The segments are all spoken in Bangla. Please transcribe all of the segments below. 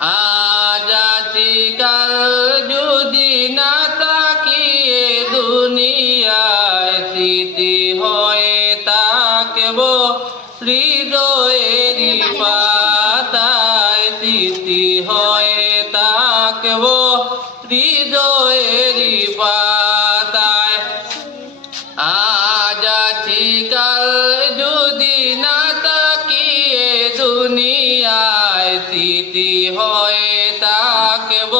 আজ আছি যদি না তাকিয়ে দুনিয়ায় স্মৃতি হয়ে তাকব হৃদয়েরই পাতায় স্মৃতি হয়ে তাকব হৃদয়েরই পাতায়। আজ স্মৃতি হয়ে তাকব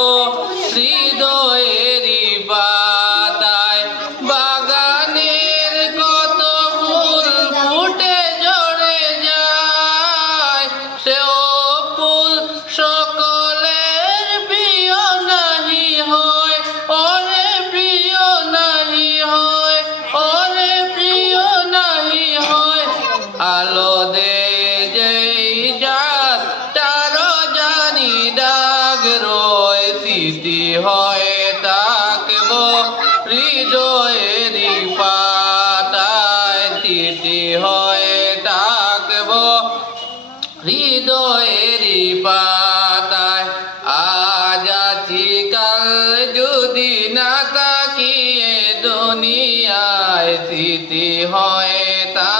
স্মৃতি হয় তাকব, হৃদয়েরই পাতায় স্মৃতি হয় তাকব, হৃদয়েরই পাতায়। আজ আছি কাল যদি না তাকিয়ে দুনিয়ায় স্মৃতি হয়ে তাকব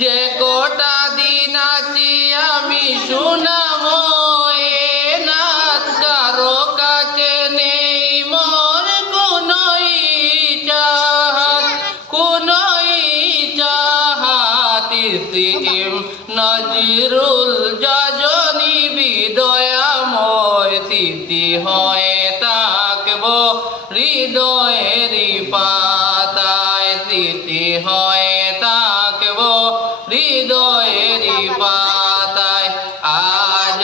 যে কোটা দিন আছি আমি নাথ কারও কাছে নেই নজরুল যজনী বিদয়াময় স্মৃতি হয়ে, তাকব হৃদয়েরই হৃদয়েরই পাতায় আজ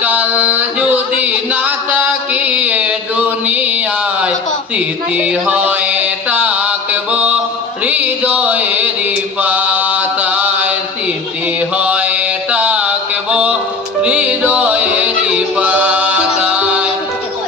কাল যদি না তাকিয়ে দুনিয়ায় স্মৃতি হয়ে